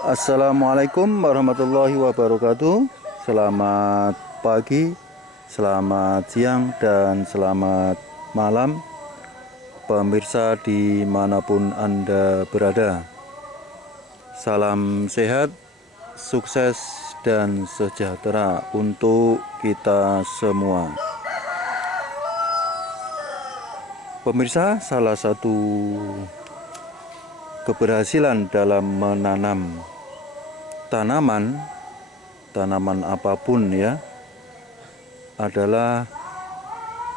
Assalamualaikum warahmatullahi wabarakatuh. Selamat pagi, selamat siang, dan selamat malam pemirsa dimanapun Anda berada. Salam sehat, sukses, dan sejahtera untuk kita semua. Pemirsa, salah satu keberhasilan dalam menanam tanaman apapun ya, adalah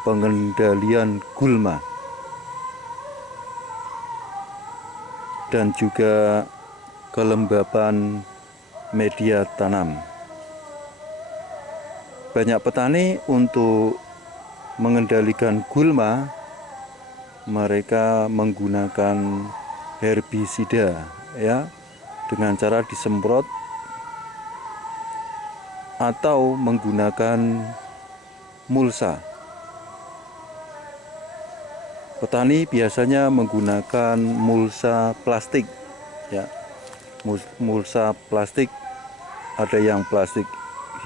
pengendalian gulma dan juga kelembapan media tanam. Banyak petani untuk mengendalikan gulma, mereka menggunakan herbisida ya, dengan cara disemprot atau menggunakan mulsa. Petani biasanya menggunakan mulsa plastik ya. Mulsa plastik ada yang plastik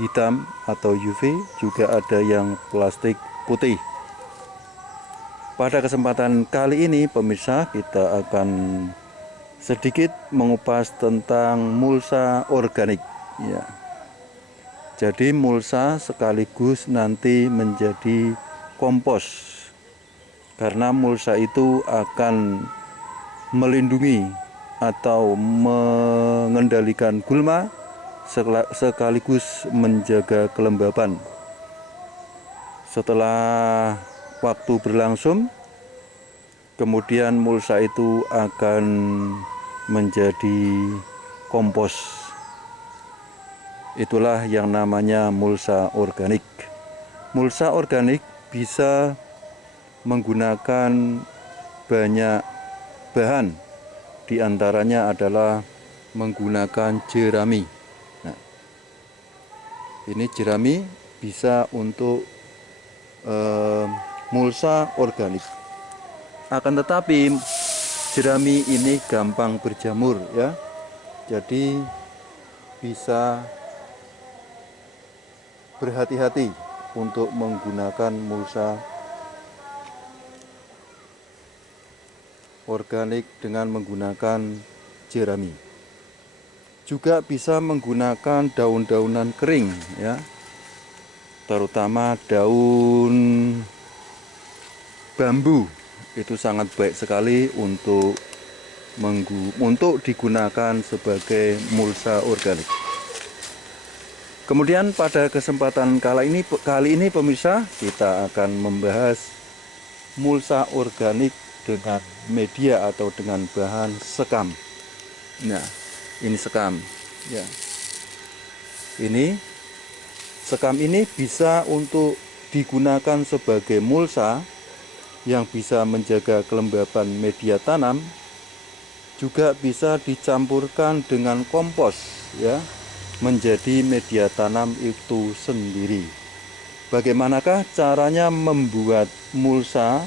hitam atau UV, juga ada yang plastik putih. Pada kesempatan kali ini pemirsa, kita akan sedikit mengupas tentang mulsa organik ya. Jadi mulsa sekaligus nanti menjadi kompos, karena mulsa itu akan melindungi atau mengendalikan gulma sekaligus menjaga kelembapan. Setelah waktu berlangsung, kemudian mulsa itu akan menjadi kompos. Itulah yang namanya mulsa organik. Mulsa organik bisa menggunakan banyak bahan. Di antaranya adalah menggunakan jerami. Nah, ini jerami bisa untuk mulsa organik. Akan tetapi jerami ini gampang berjamur ya. Jadi bisa berhati-hati untuk menggunakan mulsa organik dengan menggunakan jerami. Juga bisa menggunakan daun-daunan kering ya, terutama daun bambu. Itu sangat baik sekali untuk digunakan sebagai mulsa organik. Kemudian pada kesempatan kali ini pemirsa, kita akan membahas mulsa organik dengan media atau dengan bahan sekam. Nah, ini sekam ya. Ini sekam ini bisa untuk digunakan sebagai mulsa yang bisa menjaga kelembapan media tanam, juga bisa dicampurkan dengan kompos ya, menjadi media tanam itu sendiri. Bagaimanakah caranya membuat mulsa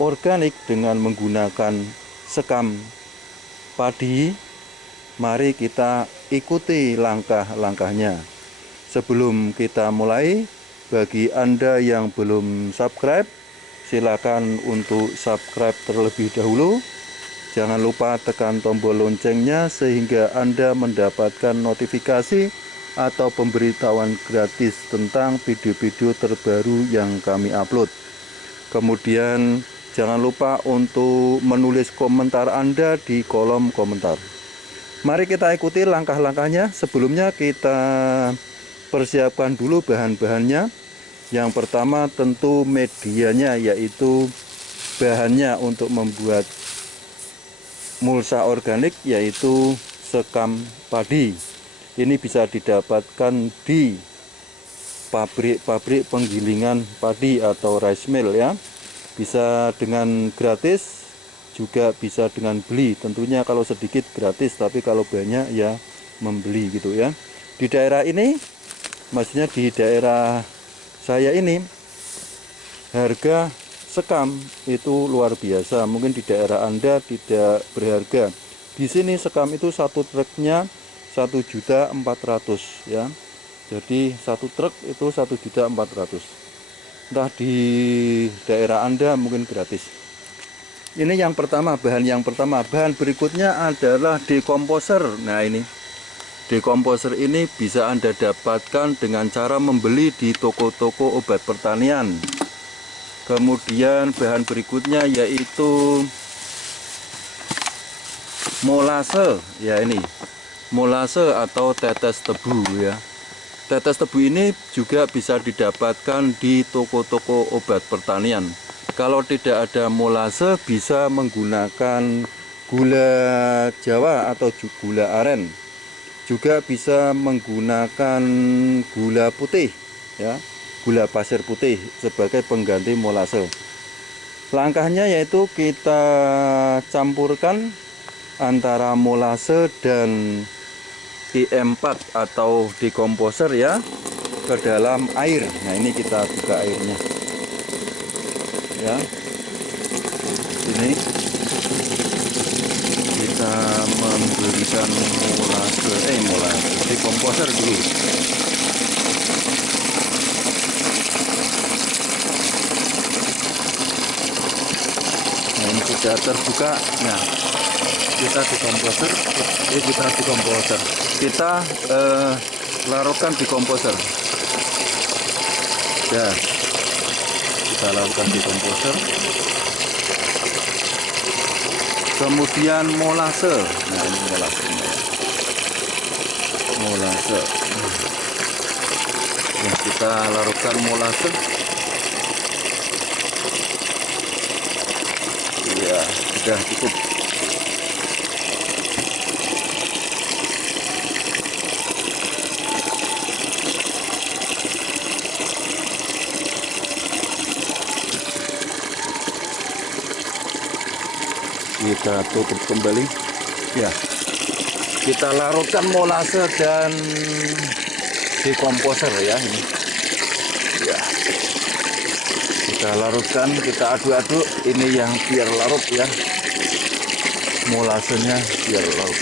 organik dengan menggunakan sekam padi? Mari kita ikuti langkah-langkahnya. Sebelum kita mulai, bagi Anda yang belum subscribe, silakan untuk subscribe terlebih dahulu. Jangan lupa tekan tombol loncengnya sehingga Anda mendapatkan notifikasi atau pemberitahuan gratis tentang video-video terbaru yang kami upload. Kemudian jangan lupa untuk menulis komentar Anda di kolom komentar. Mari kita ikuti langkah-langkahnya. Sebelumnya kita persiapkan dulu bahan-bahannya. Yang pertama tentu medianya, yaitu bahannya untuk membuat mulsa organik, yaitu sekam padi. Ini bisa didapatkan di pabrik penggilingan padi atau rice mill ya. Bisa dengan gratis, juga bisa dengan beli. Tentunya kalau sedikit gratis, tapi kalau banyak ya membeli gitu ya. Di daerah ini, maksudnya di daerah saya ini, harga sekam itu luar biasa. Mungkin di daerah Anda tidak berharga. Di sini sekam itu satu truknya 1.400.000 ya. Jadi satu truk itu 1.400.000. Entah di daerah Anda mungkin gratis. Ini yang pertama, bahan yang pertama. Bahan berikutnya adalah dekomposer. Nah, ini dekomposer ini bisa Anda dapatkan dengan cara membeli di toko-toko obat pertanian. Kemudian bahan berikutnya yaitu molase. Ya, ini molase atau tetes tebu ya. Tetes tebu ini juga bisa didapatkan di toko-toko obat pertanian. Kalau tidak ada molase, bisa menggunakan gula Jawa atau gula aren. Juga bisa menggunakan gula putih ya, gula pasir putih sebagai pengganti molase. Langkahnya yaitu kita campurkan antara molase dan IM4 atau dekomposer ya ke dalam air. Nah, ini kita buka airnya ya. Ini kita memberikan molase dekomposer dulu. Nah, ini sudah terbuka. Nah, kita dekomposer. Kita larutkan dekomposer. Ya, kita larutkan dekomposer. Kemudian molase. Nah, ini molase. Ya, kita larutkan molase. Ya, sudah cukup. Kita tutup kembali ya. Kita larutkan molase dan dekomposer ya. Ini ya, kita larutkan, kita aduk-aduk. Ini yang biar larut ya, molasenya biar larut.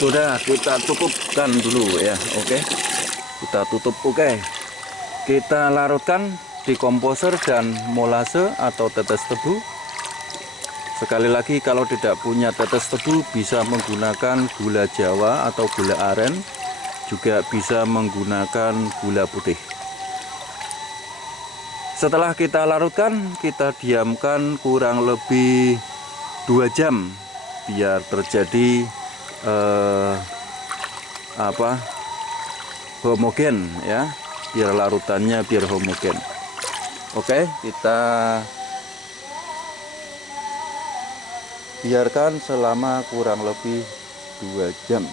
Sudah, kita cukupkan dulu ya. Oke, kita tutup. Oke, kita larutkan dekomposer dan molase atau tetes tebu. Sekali lagi, kalau tidak punya tetes tebu bisa menggunakan gula Jawa atau gula aren, juga bisa menggunakan gula putih. Setelah kita larutkan, kita diamkan kurang lebih 2 jam biar terjadi homogen ya, biar larutannya biar homogen. Oke, kita biarkan selama kurang lebih 2 jam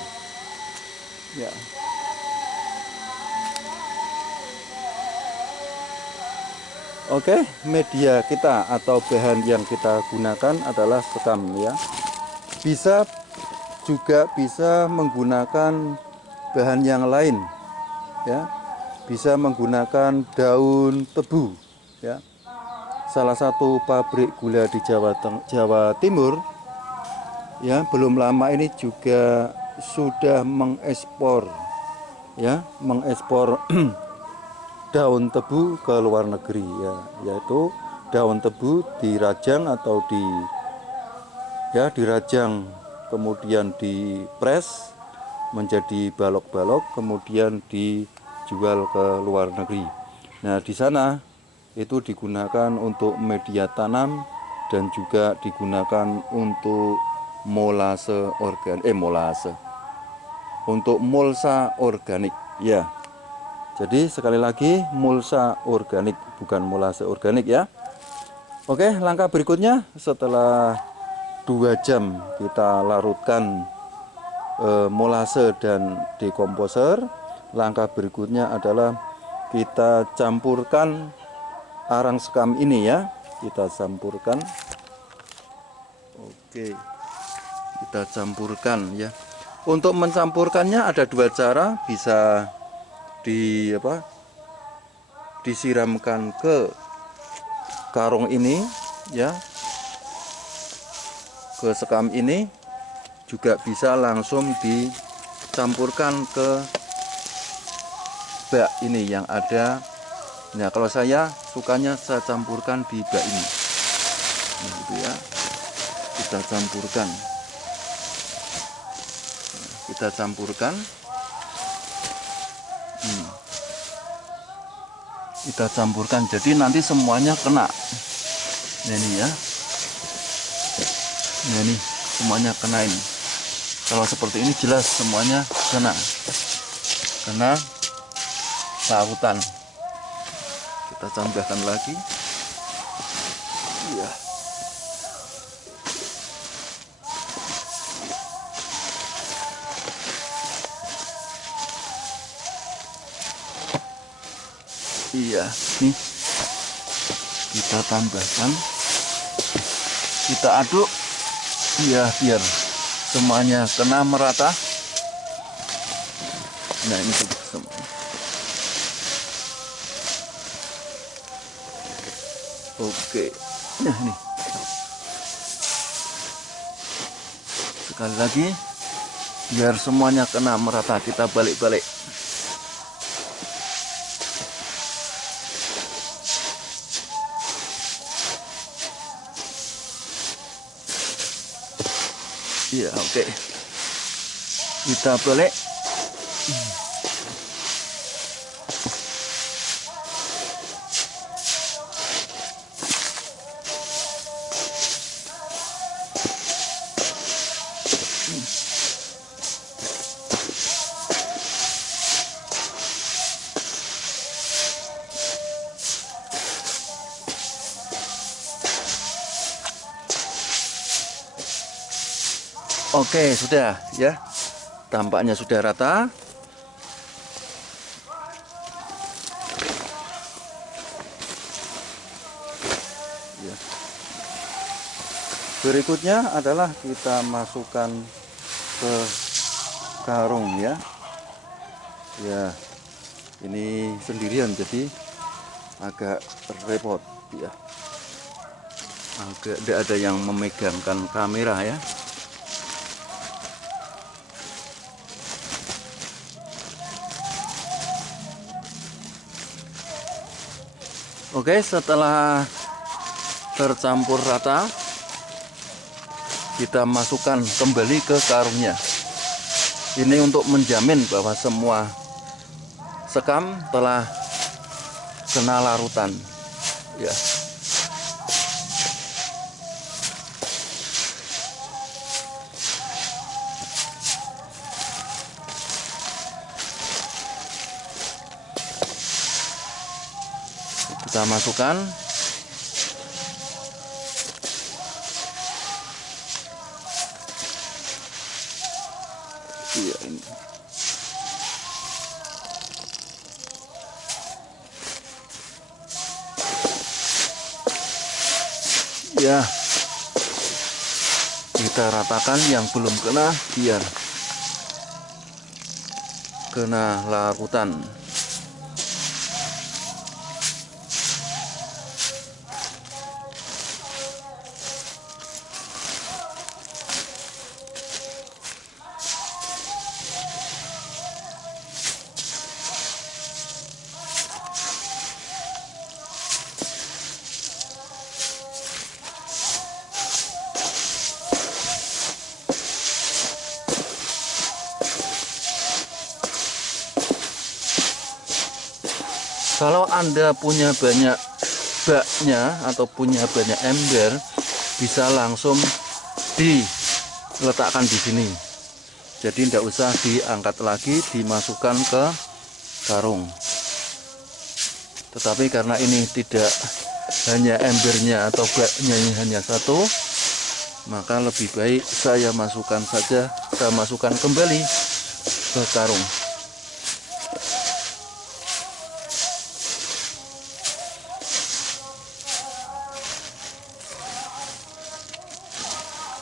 ya. Oke, media kita atau bahan yang kita gunakan adalah sekam ya. Juga bisa menggunakan bahan yang lain ya, bisa menggunakan daun tebu ya. Salah satu pabrik gula di Jawa Timur ya, belum lama ini juga sudah mengekspor ya, mengekspor daun tebu ke luar negeri ya, yaitu daun tebu dirajang atau dirajang, kemudian dipres menjadi balok-balok, kemudian dijual ke luar negeri. Nah, di sana itu digunakan untuk media tanam dan juga digunakan untuk untuk mulsa organik ya. Jadi sekali lagi, mulsa organik, bukan molase organik ya. Oke, langkah berikutnya setelah 2 jam kita larutkan molase dan dekomposer, langkah berikutnya adalah kita campurkan arang sekam ini ya. Kita campurkan Oke, kita campurkan ya. Untuk mencampurkannya ada dua cara, bisa disiramkan ke karung ini ya, ke sekam ini, juga bisa langsung dicampurkan ke bak ini yang ada. Nah, kalau saya sukanya saya campurkan di bak ini. Nah, gitu ya. Kita campurkan. Kita campurkan. Kita campurkan. Jadi nanti semuanya kena. Nah, ini ya. Nah, ini semuanya kena ini. Kalau seperti ini jelas semuanya kena larutan. Kita tambahkan lagi. Iya. Iya, nih kita tambahkan, kita aduk ya biar semuanya kena merata. Nah, ini semua. Oke, nah ini sekali lagi biar semuanya kena merata, kita balik-balik. Iya, oke. Kita balik. Oke, sudah ya. Tampaknya sudah rata. Ya. Berikutnya adalah kita masukkan ke karung ya. Ya, ini sendirian jadi agak repot ya. Agak tidak ada yang memegangkan kamera ya. Oke, setelah tercampur rata, kita masukkan kembali ke karungnya. Ini untuk menjamin bahwa semua sekam telah kena larutan. Ya. Kita masukkan. Iya, ini. Ya, kita ratakan yang belum kena biar kena larutan. Kalau Anda punya banyak baknya atau punya banyak ember, bisa langsung diletakkan di sini. Jadi tidak usah diangkat lagi, dimasukkan ke karung. Tetapi karena ini tidak hanya embernya atau baknya ini hanya satu, maka lebih baik saya masukkan kembali ke karung.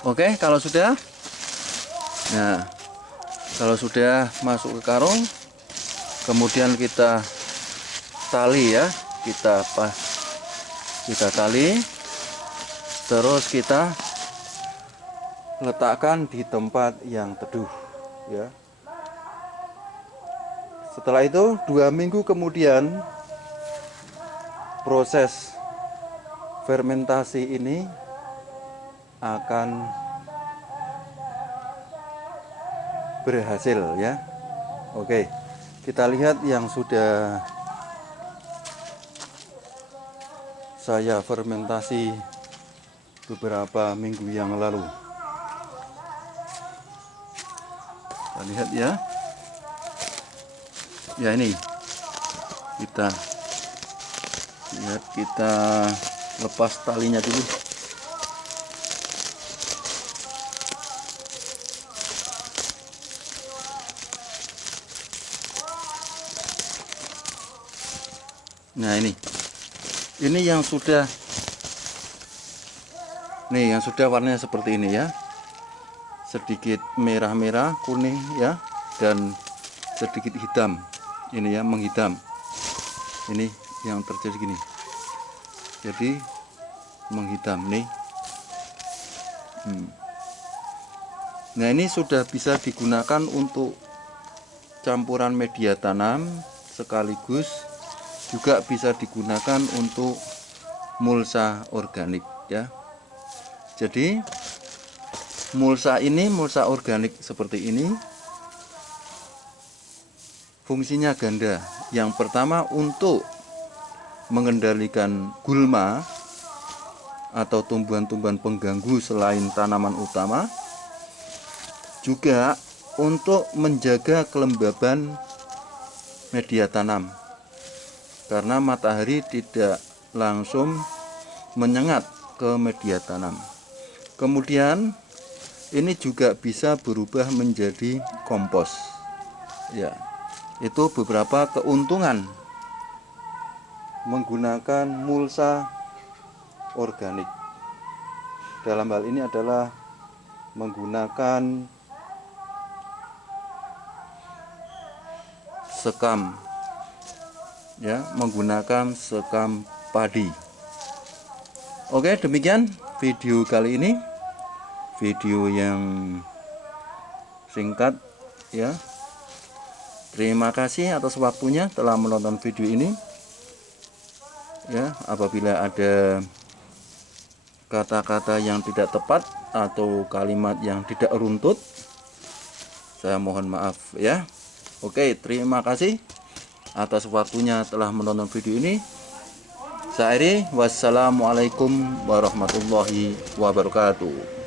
Oke, kalau sudah, nah kalau sudah masuk ke karung, kemudian kita tali ya, kita tali, terus kita letakkan di tempat yang teduh ya. Setelah itu 2 minggu kemudian proses fermentasi ini akan berhasil ya. Oke, kita lihat yang sudah saya fermentasi beberapa minggu yang lalu. Kita lihat ya. Ya, ini kita lihat, kita lepas talinya dulu. Nah, ini yang sudah, nih yang sudah warnanya seperti ini ya, sedikit merah-merah kuning ya, dan sedikit hitam. Ini ya, menghidam. Ini yang terjadi gini, jadi menghidam nih. Nah, ini sudah bisa digunakan untuk campuran media tanam, sekaligus juga bisa digunakan untuk mulsa organik ya. Jadi mulsa ini, mulsa organik seperti ini, fungsinya ganda. Yang pertama untuk mengendalikan gulma atau tumbuhan-tumbuhan pengganggu selain tanaman utama, juga untuk menjaga kelembaban media tanam, karena matahari tidak langsung menyengat ke media tanam. Kemudian ini juga bisa berubah menjadi kompos ya. Itu beberapa keuntungan menggunakan mulsa organik. Dalam hal ini adalah menggunakan sekam ya, menggunakan sekam padi. Oke, demikian video kali ini, video yang singkat ya. Terima kasih atas waktunya telah menonton video ini ya. Apabila ada kata-kata yang tidak tepat atau kalimat yang tidak runtut, saya mohon maaf ya. Oke, terima kasih atas waktunya telah menonton video ini. Saya akhiri, wassalamualaikum warahmatullahi wabarakatuh.